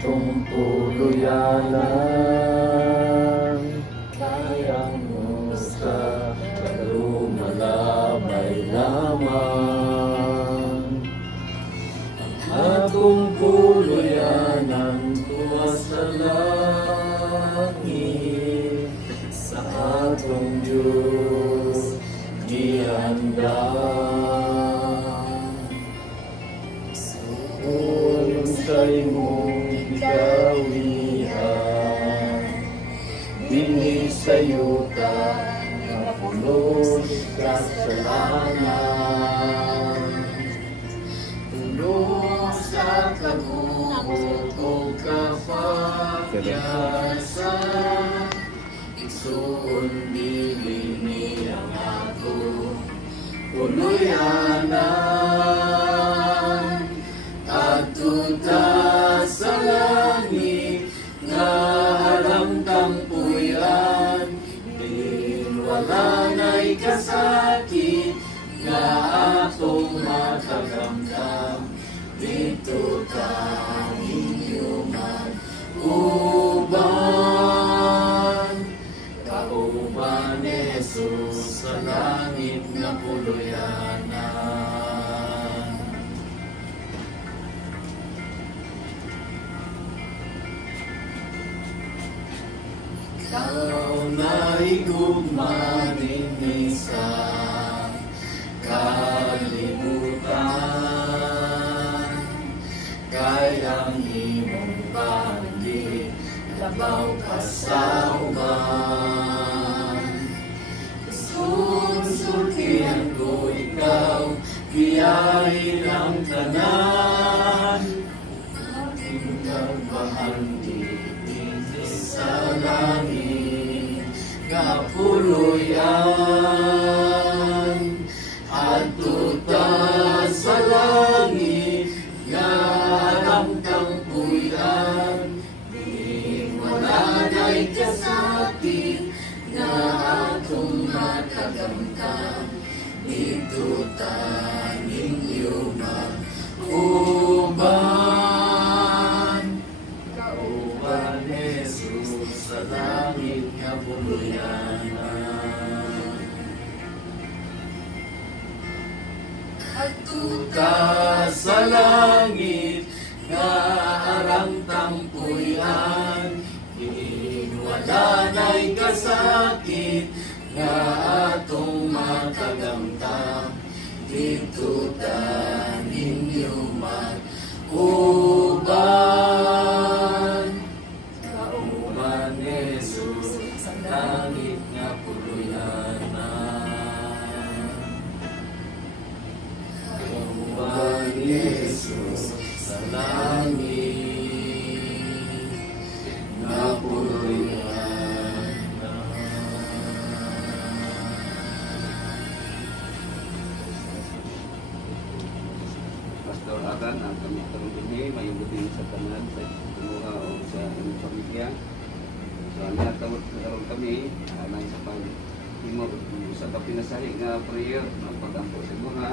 tungkuluyanan, kayang mo sa kalumalabay lamang. Ang atong kuluyanan tuwa sa langit, sa atong Diyos ihanda. Sumunod sa imong ikawihan, dinhi sa yuta mapulos kasalanan. Tulong sa kagubot o kapagyasan, igsuon dili ni ang ato kuluyanan. Adto ta sa langit nga haramtang puyan, din wala na'y kasakit nga atong makagamdam. Dito ta ninyo mag-uban, kauban ni Jesus sa langit nga kuluyanan. Ikaw na igugma dinhi sa kalibutan, kayang imong banggi labaw ka sa uban. Susultihan ko ikaw, biyahe ng tanan, ating kagbahandi sa langit nga puluyan. Adto ta sa langit nga haramtang puyan, di wala na'y kasakit nga atong makagamtam. Dito ta ninyo mag-uban, kauban ni Jesus sa langit nga puluyanan. Adto ta sa langit nga haramtang puyan, di wala na'y kasakit nga atong makagamtam. Dito ta ninyo mag-uban, kauban ni Jesus sa langit nga puluyanan. Kauban ni Jesus sa langit nga puluyanan. Pastor Agan, ang kami tarong din may buting sa tanan sa inuha o sa inyong pamilya. So, natawag kami na sa pag-himo sa kapinasahi nga prayer na pag-ampo sa mga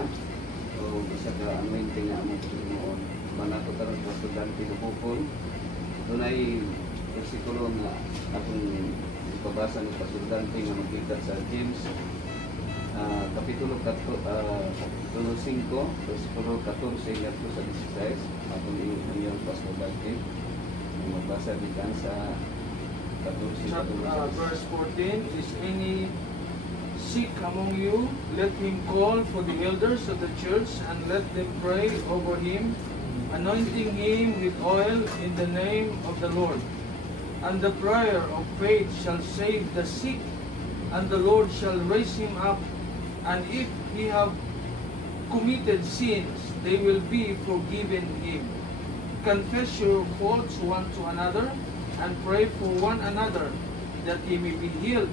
o isa ka anointing nga among pagkinoon. Manato tarong Pastor Dante Lupupon. Doon ay versikulo nga akong ipabasa ng Pastor Dante nga magkita sa James Kapitulo 5, versikulo 14 hanggang sa 16. Atong iyong Pastor Dante magbasa dikan sa 14. Verse 14, is any sick among you, let him call for the elders of the church and let them pray over him, anointing him with oil in the name of the Lord. And the prayer of faith shall save the sick, and the Lord shall raise him up. And if he have committed sins, they will be forgiven him. Confess your faults one to another, and pray for one another, that he may be healed.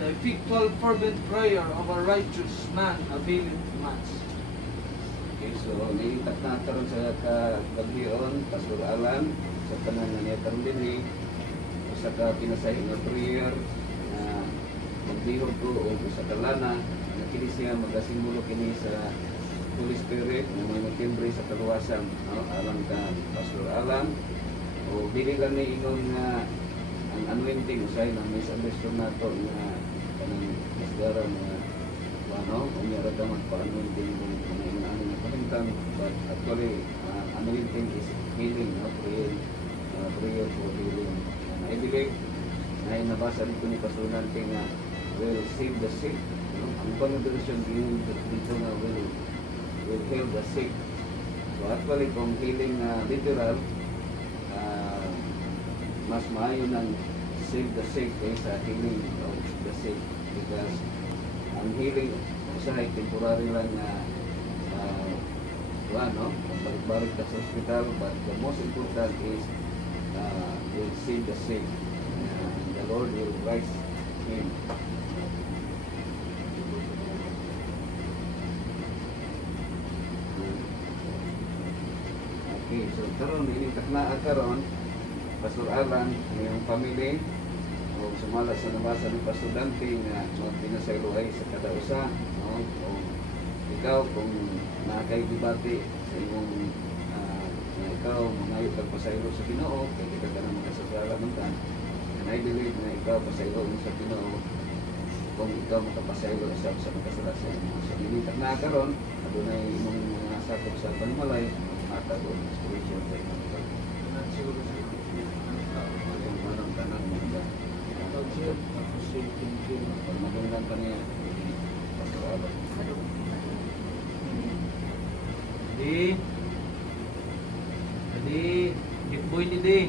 The effectual fervent prayer of a righteous man availeth much. Okay, so naiitak na karon sa kagabion, Pastor Alan, sa tanan nga niya karon dinhi, sa pinasahi nga prayer na magbihog ko o sa kalana, na kini siya magasimulo kini sa Holy Spirit na may magtimbre sa kaluwasan, alam ka Pastor Alan, o O dili lang ni ingon nga ang anointing usay na misunderstood nato nga kanang isdara nga ano, umiara ka magpa-anointing kung ano nga pahintang, but actually anointing is healing, no? Prayer for healing. And I believe na nabasa dito ni Pastor Dante nga will save the sick, no? Ang congregation dito nga will heal the sick. So actually kung healing literal, mas maayo ng save the sick kaysa healing of the sick, because ang healing usahay temporary lang na no? Balik-balik ka sa hospital, but the most important is will save the sick, and the Lord will rise him. Okay, so karon ini takna karon Pastor Alan ngayong family o sumala sa nabasa ni Pastor Dante nga pinasaylo ay sa kada usa, no? O ikaw kung nakay debate sa imong na ikaw mangayo kag pasaylo sa Ginoo kay kita ka na makasasala man ka, and I believe na ikaw pasaylo sa Ginoo kung ikaw makapasaylo sa makasala sa Ginoo. So ini takna karon adunay imong mga sakop sa panimalay matag o spiritual sa imong magandang kaniya Pastor Alan. Jadi, gift boy ni Day.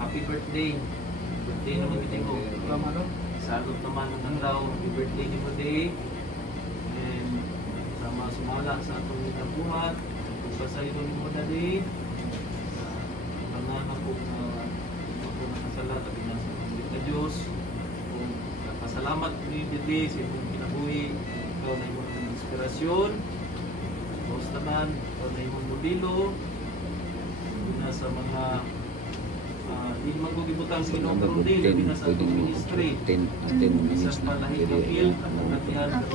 Happy birthday. Birthday naman kita ko. Salot naman ng daw. Happy birthday ni mo Day. And sama sumala sa atong nabuhat. Kung pasaylo ni mo na Day. Kanang ako nakasala tabi na sa paglit na Diyos. Kung napasalamat ni Day sa itong kinabuhi. Ikaw na yung mga inspirasyon. Tapos naman, ikaw na yung modelo. Na sa mga di magugibutang sa Ginoo karon din, na sa atong ministry. Sa palahi ng il at ang